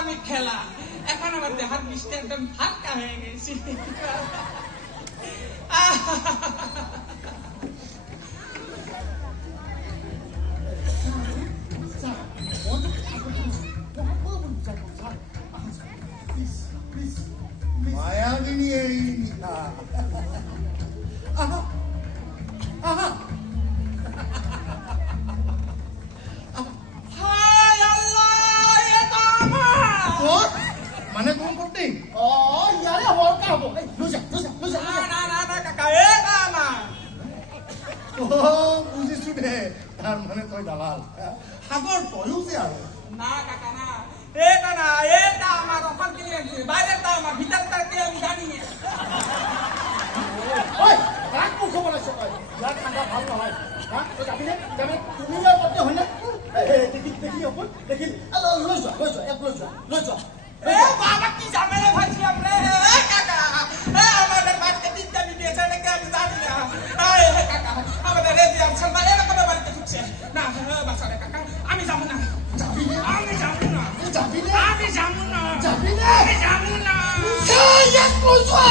আমি খেলা এখন আমার দেহার বিষটা একদম হালকা হয়ে গেছে মায়াবিনী এই আহা আহা মানে কোন করতে ইয়ারে হরকা হবো লুজা না কাকা এটা আমার বুঝিছো দে তার মানে তই দালাল সাগর তয়ো যে আৰু না কাকা না এটা আমার অফার কিনে আনছে বাইরেটা আমার ভিতরটা কি আমি জানি না ওই রাগ কো খবর আছে কই ইয়ার ঠান্ডা ভাল নহয় হ্যাঁ তো যাবি না যাবে তুমি না করতে হয় না দেখি ওপর দেখি লৈ যা এক লৈ যা এ বাবা কি ঝামেলা ভাইছি আমরা এ কাকা আমাদের বাড়িতে তিনটা বিয়ে আছে নাকি আমি জানি না এ কাকা আমাদের রেজি আছে না এরকম বাড়িতে ঢুকছে না বাসারে কাকা আমি যাব না আমি যাব না এক লৈ যা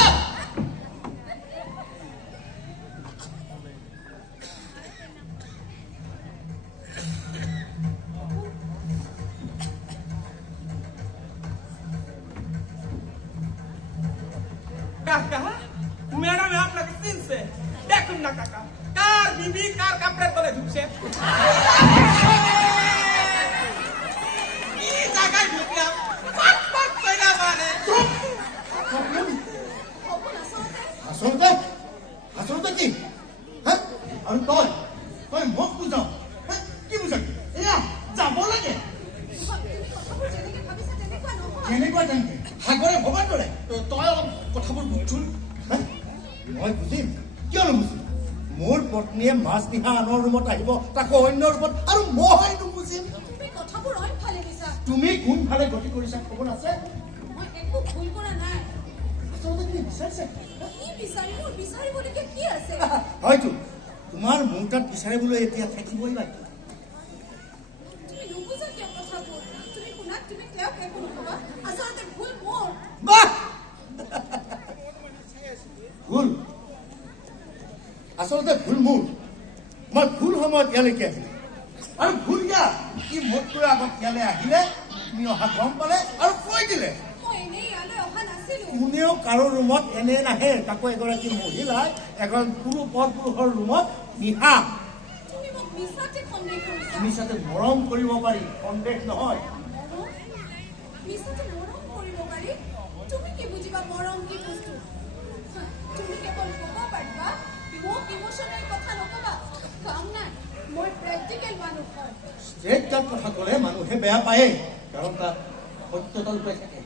কাকা ম্যাডাম আপনাকে চিনছে দেখুন না কাকা কার বিবি কার কাপড়ের তলে ঢুকছে কি জায়গায় ঢুকলাম পাট কইরা মানে আসলতে কি হ্যাঁ আৰু তই মোক বুজাও কি বুজাবি এয়া যাব লাগে কেনেকুৱা জানি সাগৰে ভবাৰ দৰে তই অলপ কথাবোৰ বুজচোন মই বুজিম কিয় নুবুজিম মোৰ পত্নীয়ে মাছ নিশা আনৰ ৰুমত আহিব তাকো অন্য ৰুমত আৰু মই নুবুজিম তুমি কোনফালে গতি কৰিছা খবৰ আছে আচলতে তুমি বিচাৰিছা হয়তো তোমাৰ মোৰ তাত বিচাৰিবলৈ এতিয়া থাকিবই বাকী ভুল আচলতে ভুল মোৰ মই ভুল সময়ত ইয়ালৈকে আহিলো আৰু ভুল ইয়া ই মোতকৈ আগত ইয়ালৈ আহিলে তুমি অহা গম পালে আৰু কৈ দিলে কোনেও কাৰো ৰুমত এনে নাহে তাকো এগৰাকী মহিলাই এজন পৰপুৰুষৰ ৰুমত নিশা মিছাতে মৰম কৰিব পাৰি সন্দেহ নহয় কথা কলে মানুহে বেয়া পায়ে কাৰণ তাত সত্যতা লুকাই থাকে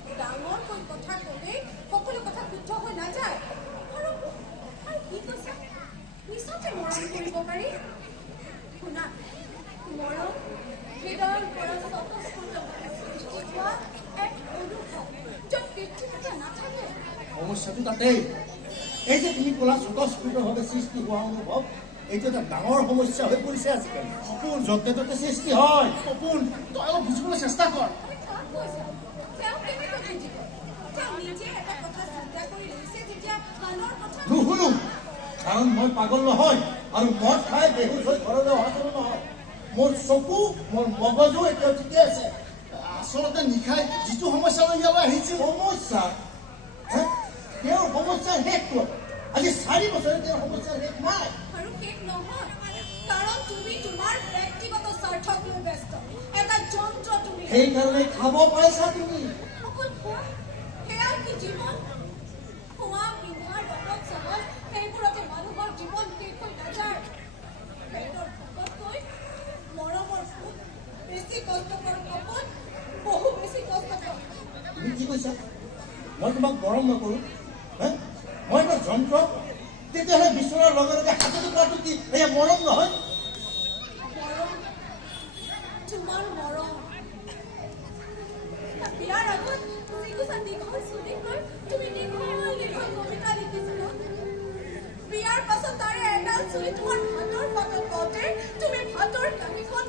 সমস্যাটো তাতেই এই যে তুমি ক'লা স্বতঃস্ফূৰ্তভাৱে সৃষ্টি হোৱা অনুভৱ এইটো এটা ডাঙৰ সমস্যা হৈ পৰিছে আজিকালি সপোন য'তে ত'তে সৃষ্টি হয় সপোন তই অলপ বুজিবলৈ চেষ্টা কৰ নুশুনো কাৰণ মই পাগল নহয় আৰু মদ খাই বেহুচ হৈ ঘৰলৈ অহা নহয় মোৰ চকু মোৰ মগজু এতিয়াও ঠিকে আছে আচলতে নিশাই যিটো সমস্যা লৈ ইয়ালৈ আহিছে সমস্যা তেওঁৰ সমস্যা শেষ হ'ল আজি 4 বছৰে তেওঁৰ সমস্যা শেষ নাই সেইকাৰণে খাব পাইছা তুমি তুমি কি কৈছা মই তোমাক গৰম নকৰো মই এটা যন্ত্ৰ তেতিয়াহ'লে বিচৰাৰ লগে লগে হাতত পোৱাটো কি এয়া মৰম নহয় বিয়াৰ পাছত তাৰে এডাল চুলি তোমাৰ ভাতৰ পাতত কওঁতে তুমি ভাতৰ কাঁহীখন